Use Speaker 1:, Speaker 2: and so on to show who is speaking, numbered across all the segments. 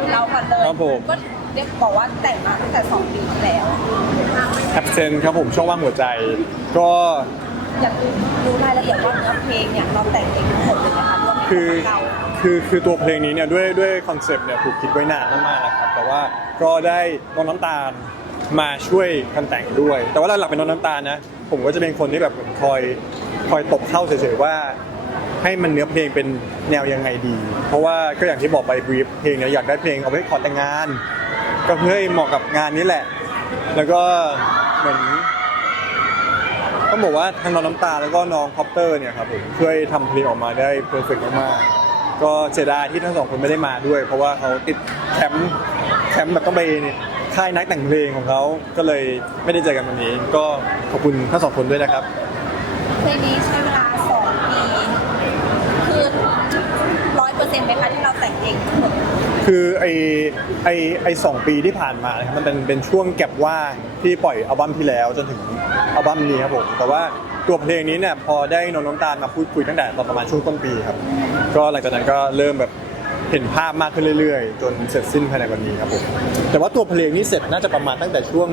Speaker 1: ของเรากันเลย
Speaker 2: ครับผม
Speaker 1: ก็เรียกบอกว่าแต่งมาตั้งแต่สองปีที่แล้ว
Speaker 2: absent ครับผมช่องว่างหัวใจ ก็
Speaker 1: อยากรู้รายละเอียดว่าเนื้อเพลงเนี่ยเราแต่งเองทั้งหมดเลยนะคะรวมถึง
Speaker 2: คือ
Speaker 1: เรา
Speaker 2: คือคือตัวเพลงนี้เนี่ยด้วยด้วยคอนเซปต์เนี่ยถูกคิดไว้นานมากๆนะครับแต่ว่าก็ได้น้องน้ำตาลมาช่วยกันแต่งด้วย แต่ว่าหลักๆเป็นน้องน้ำตาลนะผมก็จะเป็นคนที่แบบคอยคอยตบเข้าเฉยๆว่า ให้มันเนื้อเพลงเป็นแนวยังไงดี เพราะว่าก็อย่างที่บอกไปบีฟเพลงเนี่ยอยากได้เพลงเอาไว้ขอแต่งงาน ก็เพื่อให้เหมาะกับงานนี้แหละ แล้วก็เหมือนต้องบอกว่าทั้งน้องน้ำตาแล้วก็น้องคอปเตอร์เนี่ยครับผมช่วยทำเพลงออกมาได้เพอร์เฟกต์มากๆก็เสียดายที่ทั้งสองคนไม่ได้มาด้วย เพราะว่าเขาติดแคมป์แคมป์แบบต้องไปค่ายนักแต่งเพลงของเขาก็เลยไม่ได้เจอกันวันนี้ ก็ขอบคุณทั้งสองคนด้วยนะครับ
Speaker 1: เพลงนี้ใช้เวลาสองปี คือร้อยเปอร์เซ็นต์ไหมคะที่เราแต่งเองทั้งหมด
Speaker 2: คือไอไอไอสองปีที่ผ่านมานะครับมันเป็นเป็นช่วงแก็บว่างที่ปล่อยอัลบั้มที่แล้วจนถึงอัลบั้มนี้ครับผมแต่ว่าตัวเพลงนี้เนี่ยพอได้นนท์น้ำตาลมาพูดคุยตั้งแต่ตอนประมาณช่วงต้นปีครับ ก็หลังจากนั้นก็เริ่มแบบเห็นภาพมากขึ้นเรื่อยๆ จนเสร็จสิ้นภายในวันนี้ครับผมแต่ว่าตัวเพลงนี้เสร็จน่าจะประมาณตั้งแต่ช่วง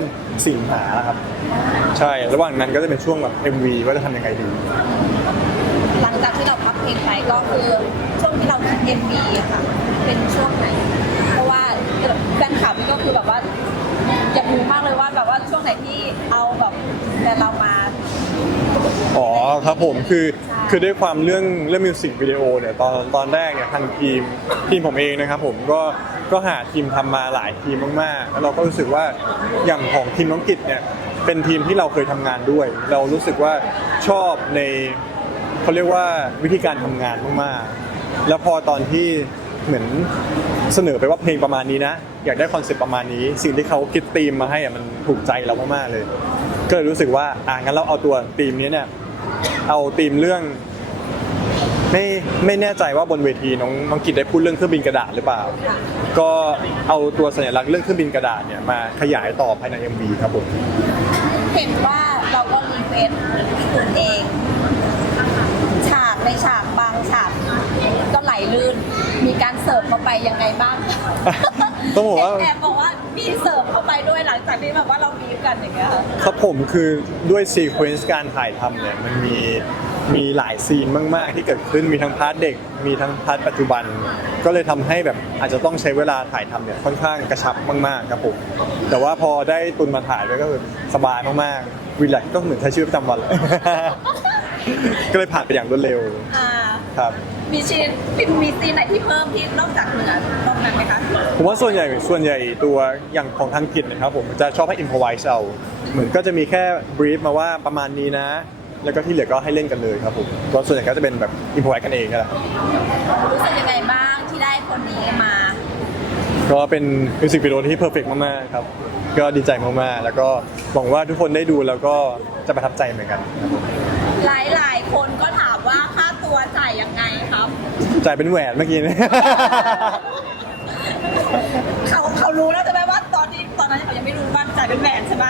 Speaker 2: สิงหาครับ ใช่ระหว่างนั้นก็จะเป็นช่วงแบบ MV ว่าจะทำยังไงดี
Speaker 1: หลังจากที่เราพักเพลงไปก็คือช่วงที่เราคิดเอ็มบีอะค่ะ เป็นช่วงไหน เพราะว่าแฟนคลับนี่ก็คือแบบว่าอยากรู้มากเลยว่าแบบว่าช่วงไหนที่เอาแบบแต่เรามา
Speaker 2: อ๋อครับผมคือคือด้วยความเรื่องเรื่องมิวสิกวิดีโอเนี่ยตอนตอนแรกเนี่ยทางทีมทีมผมเองนะครับผมก็ก็หาทีมทำมาหลายทีมมากๆ แล้วเราก็รู้สึกว่าอย่างของทีมน้องกิจเนี่ยเป็นทีมที่เราเคยทำงานด้วย เรารู้สึกว่าชอบในเขาเรียกว่าวิธีการทำงานมากๆ แล้วพอตอนที่ เหมือนเสนอไปว่าเพลงประมาณนี้นะ อยากได้คอนเซปต์ประมาณนี้ สิ่งที่เขาคิดธีมมาให้อะมันถูกใจเรามากๆเลย ก็เลยรู้สึกว่าอ่างั้นเราเอาตัวธีมนี้เนี่ยเอาธีมเรื่องไม่ไม่แน่ใจว่าบนเวทีน้องน้องกิตได้พูดเรื่องเครื่องบินกระดาษหรือเปล่า ก็เอาตัวสัญลักษณ์เรื่องเครื่องบินกระดาษเนี่ยมาขยายต่อภายใน MV ครับผม
Speaker 1: เห็นว่าเราก็รีเฟซพี่ตุนเอง ฉากในฉากบางฉากก็ไหลลื่น มีการเสิร์ฟเข้าไปยังไงบ้าง
Speaker 2: ต้องบอกว่า
Speaker 1: แอบบอกว่ามีเสิร์ฟเข้าไปด้วยหลังจากที่แบบว่าเราบีบกันอย่างเงี้ยค่ะ
Speaker 2: ครับผมคือด้วยซีเควนซ์การถ่ายทำเนี่ยมันมีมีหลายซีนมากๆ ที่เกิดขึ้นมีทั้งพาร์ทเด็ก มีทั้งพาร์ทปัจจุบัน ก็เลยทำให้แบบอาจจะต้องใช้เวลาถ่ายทำเนี่ยค่อนข้างกระชับมากๆครับผมแต่ว่าพอได้ตุนมาถ่ายด้วยก็คือสบายมากๆวิลแลกก็เหมือนใช้ชีวิตประจำวันเลย ก็เลยผ่านไปอย่างรวดเร็ว
Speaker 1: อ่า
Speaker 2: ครับ
Speaker 1: มีซีนมีซีนไหนที่เพิ่มที่นอกจากเหนือนอกนั้นไหมคะ
Speaker 2: ผมว่าส่วนใหญ่ส่วนใหญ่ตัวอย่างของทางกิจนะครับผมจะชอบให้ improvise เอาเหมือนก็จะมีแค่ brief มาว่าประมาณนี้นะ แล้วก็ที่เหลือก็ให้เล่นกันเลยครับผมก็ส่วนใหญ่ก็จะเป็นแบบ improvise กันเองนั่นแหละ
Speaker 1: รู้สึกยังไงบ้างที่ได้คนนี้มา
Speaker 2: ก็เป็นมิวสิกวิดีโอที่ perfect มากๆครับ ก็ดีใจมากๆ แล้วก็หวังว่าทุกคนได้ดูแล้วก็จะประทับใจเหมือนกันครับผม
Speaker 1: หลายหลายๆ คนก็ ยยังไงครับ
Speaker 2: จ่ายเป็นแหวนเมื่อกี้
Speaker 1: เขาเขารู้แล้วใช่ไหมว่าตอนที่ตอนนั้นเขายังไม่รู้ว่าจ่ายเป็นแหวนใช่ไหม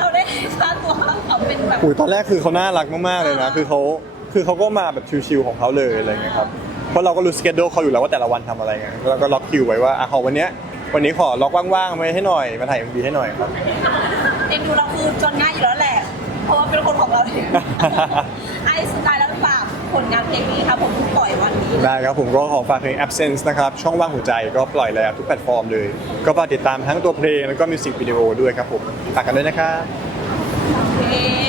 Speaker 1: เราได้ค่าตัวเขาเป็นแบบ
Speaker 2: อุ้ยตอนแรกคือเขาน่ารักมากๆเลยนะคือเขาคือเขาก็มาแบบชิวๆของเขาเลยอะไรเงี้ยครับเพราะเราก็รู้สเกจโดเขาอยู่แล้วว่าแต่ละวันทำอะไรเงี้ยแล้วก็ล็อกคิวไว้ว่าอะขอวันเนี้ยวันนี้ขอล็อกว่างๆไว้ให้หน่อยมาถ่าย MV ให้หน่อยครับ
Speaker 1: เอ็นดูเราคือจนง่ายอยู่แล้วแหละเพราะว่าเป็นคนของเราเองไอ้สุดท้ายแล้วฝาก ผลงานเพลงนี้ครับผมปล่อยวันนี้
Speaker 2: ได้ครับผมก็ขอฝากเพลง absence นะครับ ช่องว่างหัวใจก็ปล่อยแล้วทุกแพลตฟอร์มเลย ก็ฝากติดตามทั้งตัวเพลงแล้วก็มิวสิกวิดีโอด้วยครับผมฝากกันด้วยนะครับ
Speaker 1: โอเค